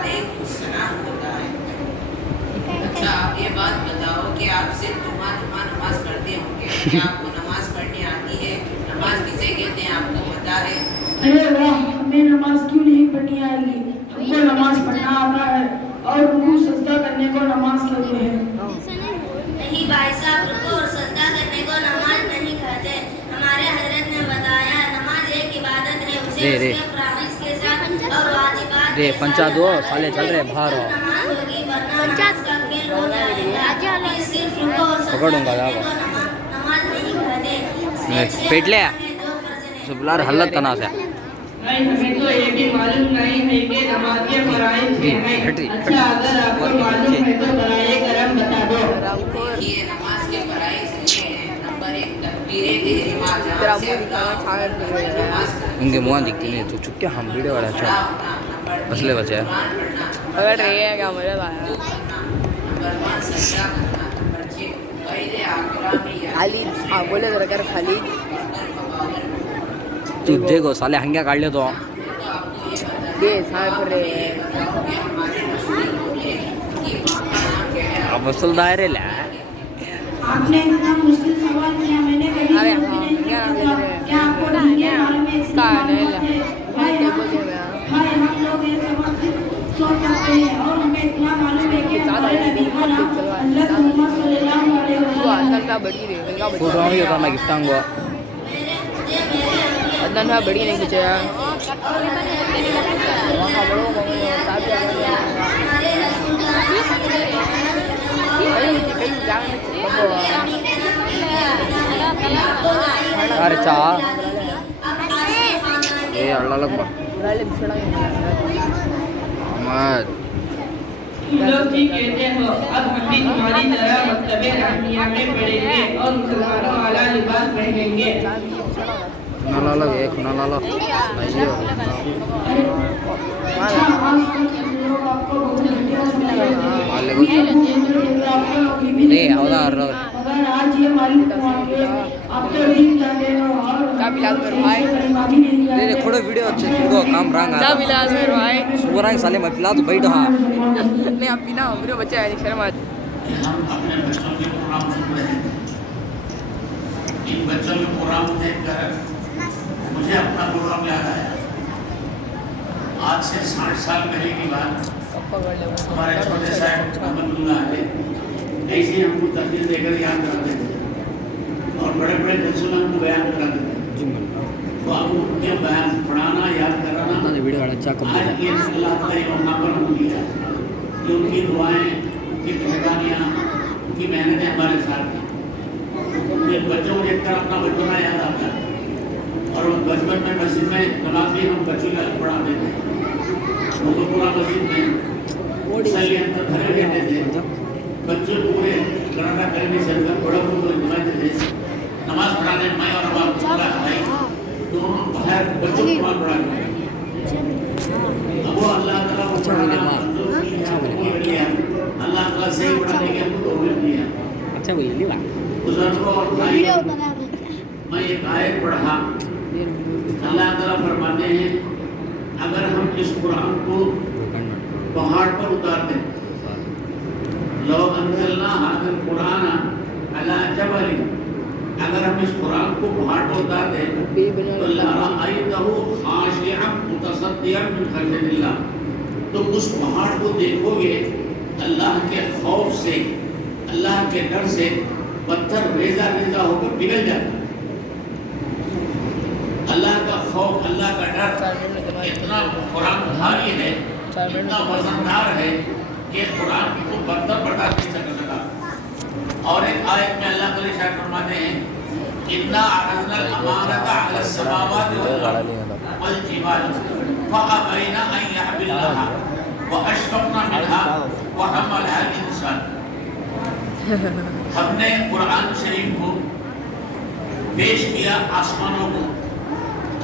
علیکم السلام ہوتا ہے۔ اچھا آپ یہ بات بتاؤ کہ آپ صرف جمعہ نماز پڑھتے ہوں گے، کیا آپ کو نماز پڑھنی آتی ہے؟ نماز کسے کہتے ہیں آپ کو پتا ہے؟ ارے واہ، ہمیں نماز کیوں نہیں پڑھنی آئے گی؟ ہم کو نماز پڑھنا آتا ہے، اور رکوع سجدہ کرنے کو نماز کہتے ہیں۔ نہیں بھائی صاحب، رکوع اور سجدہ کرنے کو نماز نہیں کہتے۔ ہمارے حضرت نے بتایا نماز ایک عبادت ہے، اسے اس کے فرائض کے ساتھ اور واجبات کے ساتھ ادا کرنے کی نماز ہوگی، ورنہ نماز کا کھیل ہو جائے گا۔ یہ صرف رکوع اور سجدہ کرنے کو نماز نہیں کہتے۔ اس میں 6 پیٹ لے ارکان ہیں، 2 فرض ہیں۔ سبلار حلت تنا سے نہیں، ہمیں تو یہ بھی معلوم نہیں ہے کہ نماز کے فرائض کیا ہیں۔ اچھا اگر آپ کو معلوم ہے تو برائے کرم بتا دو۔ دیکھیے نماز کے فرائض یہ ہیں، نمبر 1 تکبیر تحریمہ، جہاں سے نماز ان کے منہ دکھتی نہیں، تو چپ کیا ہم ویڈیو والا اچھا مسئلے بچے ہیں۔ اگر رہے ہیں کیا مزہ آیا۔ نمبر 1 سجدہ کرنا، نمبر 6 غیر آکرامی خالد ہاں بولے ذرا کر خالد تو دیکھو سالے ہنگیا کاٹ لے تو یہ سائے پر رہے ہیں اب اصل دائرے لے آپ نے اتنا مشکل سوال کیا، میں نے کبھی ارے سوچ ہاں نہیں کیا سکتا۔ کیا آپ کو دین کے بارے میں اس کی معلومات ہے؟ بھائی ہم لوگ یہ سبق سوچ سکتے ہیں، اور ہمیں اتنا معلوم ہے کہ ہمارے نبی کا نام حضرت محمد صلی اللہ علیہ وسلم ہے۔ بڑی رہے فوٹ رہا ہوں یہ میں گفٹ آؤں گا ادنا بڑی نہیں بچے ارے چاہ یہ اللہ لگا مت تم لوگ بھی کہتے ہو، اب ہم بھی تمہاری طرح مکتب رحمیہ میں پڑھیں گے اور مسلمانوں والا لباس پہنیں گے۔ نالا لگ ایک نالا لگ نہیں ہو اچھا آج کل لوگ آپ کو بہت گھٹیا سمجھتے ہیں، مالے یہ تو آپ کو لوگ بھی نہیں نہیں ہودا سمجھتے۔ مگر آج یہ معلوم ہوا کہ آپ تو دین جاتے ہو اور ہم لوگ صحیح سے کلمہ بھی نہیں دے جانتے۔ کھڑے ویڈیو اچھے کو کام رنگ کیا ملا میرے بھائی صبح رنگ سالے میں پلا تو بیٹھ ہاں نہیں آپ پینا میرے بچے آئے شرم آتی ہم اپنے بچوں کے پروگرام سن رہے ہیں۔ ان بچوں کے پروگرام دیکھ کر مجھے اپنا پروگرام یاد آیا۔ آج سے 60 سال پہلے کی بات، ہمارے چھوٹے صاحب محمد اللہ علیہ ایسے ہم کو تقریر دے کر یاد کراتے تھے اور بڑے بڑے جلسوں میں ہم کو بیان کراتے تھے۔ تو آپ کو ان کے بیان پڑھانا، یاد کرانا، ویڈیو والا اچھا کم آج یہ اللہ تعالیٰ کا موقع ہم دیا کہ ان کی دعائیں، ان کی مہربانیاں، ان کی محنتیں ہمارے ساتھ ہیں۔ بچوں کو دیکھ کر اپنا بچپنا یاد آتا ہے، اور بچپن میں مسجد میں نماز بھی ہم بچوں کو پڑھاتے تھے۔ وہ تو پورا مسجد میں مصلی اندر بھرے رہتے تھے، بچے پورے کراٹا کرنے سے بڑا کو نمائتے تھے۔ نماز پڑھانے میں اور اب بھائی دونوں باہر بچوں کو نماز پڑھاتے تھے۔ اب وہ اللہ تعالیٰ کو پڑھانا اللہ تعالیٰ سے پڑھانے کے ہم کو توفیق دیا۔ اچھا بولے نہیں بات بزرگوں اور بھائیوں، میں ایک آیت پڑھا، اللہ تعالیٰ فرماتے ہیں اگر ہم اس قرآن کو پہاڑ پر اتار دیں، لو انزلنا ھذا القرآن علی جبل، اگر ہم اس قرآن کو پہاڑ پر اتار دیں تو لرأیتہ خاشعا متصدعا من خشیۃ اللہ، تو اس پہاڑ کو دیکھو گے اللہ کے خوف سے، اللہ کے ڈر سے پتھر ریزہ ریزہ ہو کر پگھل جاتا ہے۔ اللہ کا خوف، اللہ کا ڈر اتنا قرآن دھاری ہے، اتنا وزندار ہے کہ قرآن کو پتھر بٹا نہیں سکتا۔ اور ایک آیت میں اللہ تعالیٰ ارشاد فرماتے ہیں اِنَّا عَرَضْنَا الْأَمَانَةَ عَلَى السَّمَاوَاتِ وَالْأَرْضِ وَالْجِبَالِ فَأَبَيْنَ أَن يَحْمِلْنَهَا وَأَشْفَقْنَ مِنْهَا وَحَمَلَهَا الْإِنسَانُ۔ ہم نے قرآن شریف کو پیش کیا آسمانوں کو،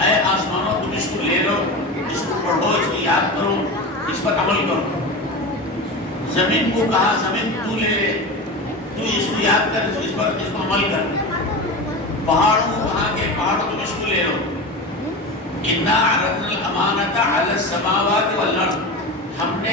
اے آسمانوں تم اس کو لے لو، اس کو پڑھو، اس کی یاد کرو، اس پر عمل کرو۔ زمین کو کہا زمین تو لے لے، تو اس کو یاد کر، اس پر عمل کر۔ پہاڑوں کو کہا کہ پہاڑوں تم اس کو لے لو۔ اِنَّا عَرَضْنَا الْأَمَانَةَ عَلَى السَّمَاوَاتِ وَالْأَرْضِ، ہم نے